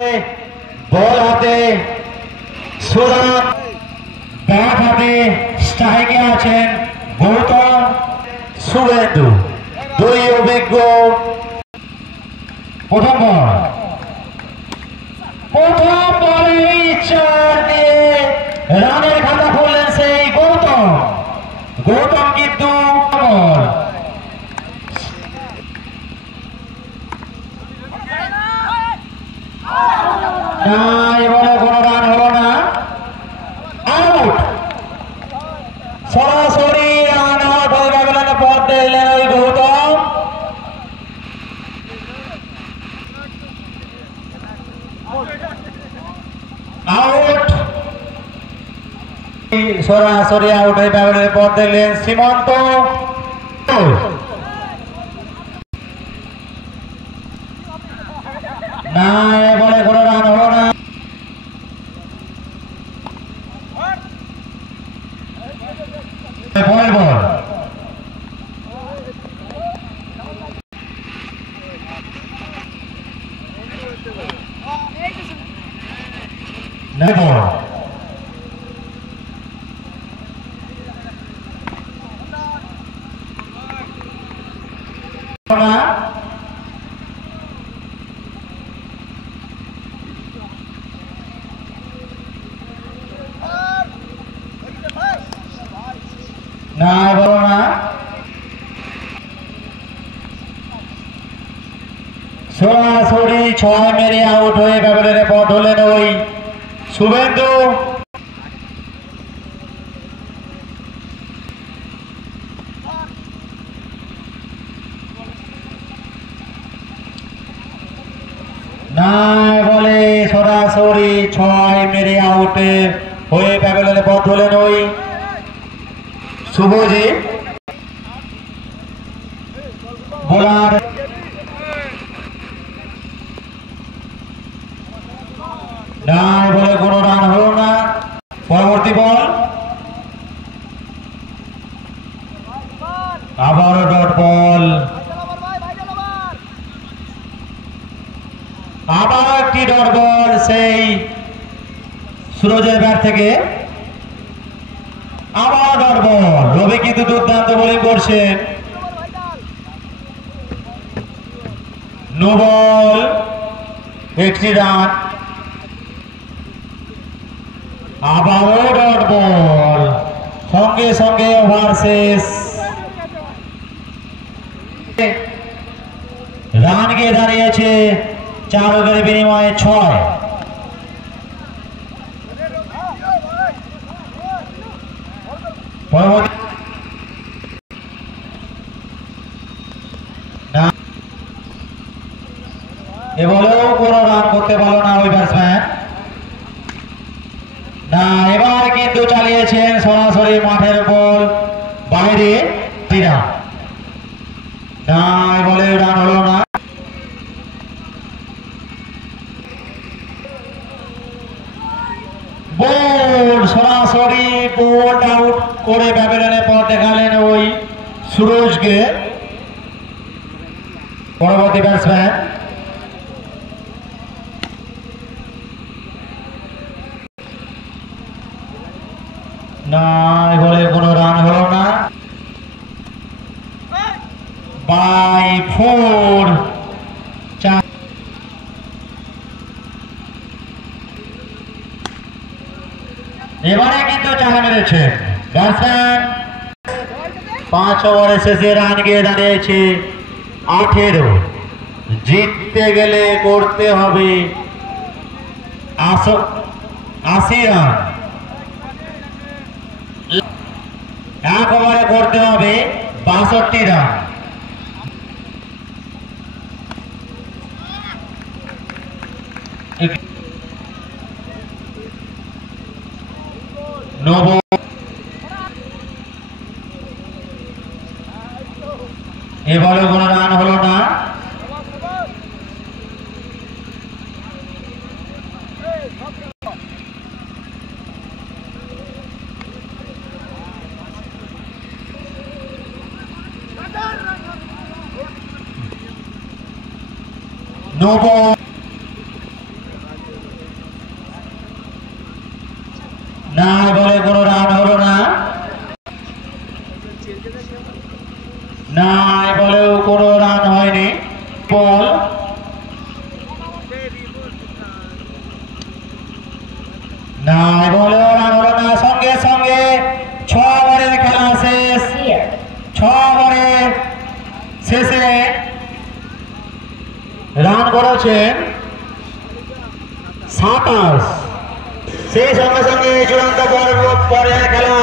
বল হাতে সুরান, ব্যাট হাতে স্ট্রাইকে আছেন গৌতম, শুভেন্দু। দুই অভিজ্ঞ প্রথম বলে চার দিয়ে রানের খাতা খুললেন সেই গৌতম। কিন্তু বল বলে কোনো রান হলো না, আউট। সরাসরি রান আউট হয়ে গেলেন, পথ দিলেন ওই গৌতম। আউট, সরাসরি আউট হয়ে গেলেন, পথ দিলেন সীমান্ত। না বলে কোনো রান হলো না। বল বল না, বল না, না বলো না। সরাসরি ছয় মেরে আউট হয়ে ব্যবধানে পথ হলেন ওই শুভেন্দু। না বলে সরাসরি ছয় মেরে আউটে হয়ে ব্যবধানে পথ হলেন ওই শুভজিৎ। বোলার নাই বলে কোনো রান হলো না। পরবর্তী বল, আবারও ডট বল, আবার একটি ডট বল সেই সুরজের ব্যাট থেকে। আবার ডট বল, রবি কিন্তু দুর্দান্ত বোলিং করছেন। নো বল, একটি রান। আবারও ডট বল, সঙ্গে সঙ্গে ওভার শেষ। রান গিয়ে দাঁড়িয়েছে 4 ওভারের বিনিময়ে 6। পরবর্তী বলেও কোনো রান করতে পারলো না ওই ব্যাটসম্যান। না, এবার কিন্তু চালিয়েছেন সরাসরি মাঠের বল বাইরে। না বলে রান হলো না। বোল্ড, সরাসরি বোল্ড আউট করে ব্যবধানের পর দেখালেন ওই সুরজকে। পরবর্তী ব্যাটসম্যান না বলে কোনো রান হলো না। বাই 4 এবারে কিন্তু 4 মেরেছে ব্যাটসম্যান। 5 ওভারের শেষে রান গিয়ে দাঁড়িয়েছে 18। জিততে গেলে করতে হবে 80 রান। 1 ওভারে করতে হবে 62 রান। এবারে কোনো রান হলো না। হয়নি। বল না, বলো রান হলো না। সঙ্গে সঙ্গে 6 ওভারের খেলা শেষ। 6 ওভারের শেষে রান করেছেন 27। সেই সঙ্গে সঙ্গে চূড়ান্ত পর্যায়ে খেলা